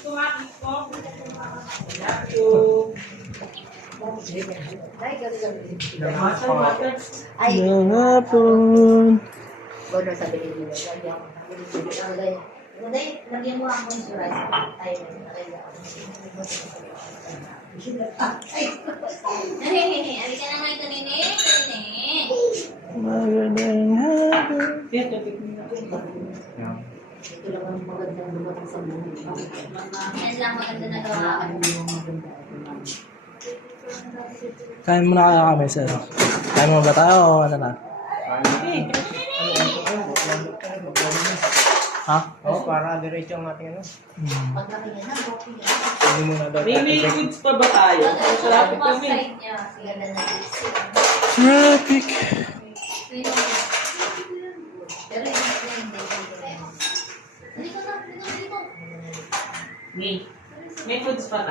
Ng hapon. Lagyan mo ako yung surat. Ay, halika na nga ito, nene. Magandang hapon. Ito lang ang magandang dumating sa buhay. Yan lang maganda na gawa. Kain muna kaya kami, sir. Kain mo ba tayo o ano na? Ha? Oo, para diretso ang ating ano. Paglaki niya na, okay niya. Hindi muna daw. May goods pa ba tayo? Traffic kami. Side niya. Ganda na isip. Traffic. Pero hindi. Halika na, halika. May foods pa tayo.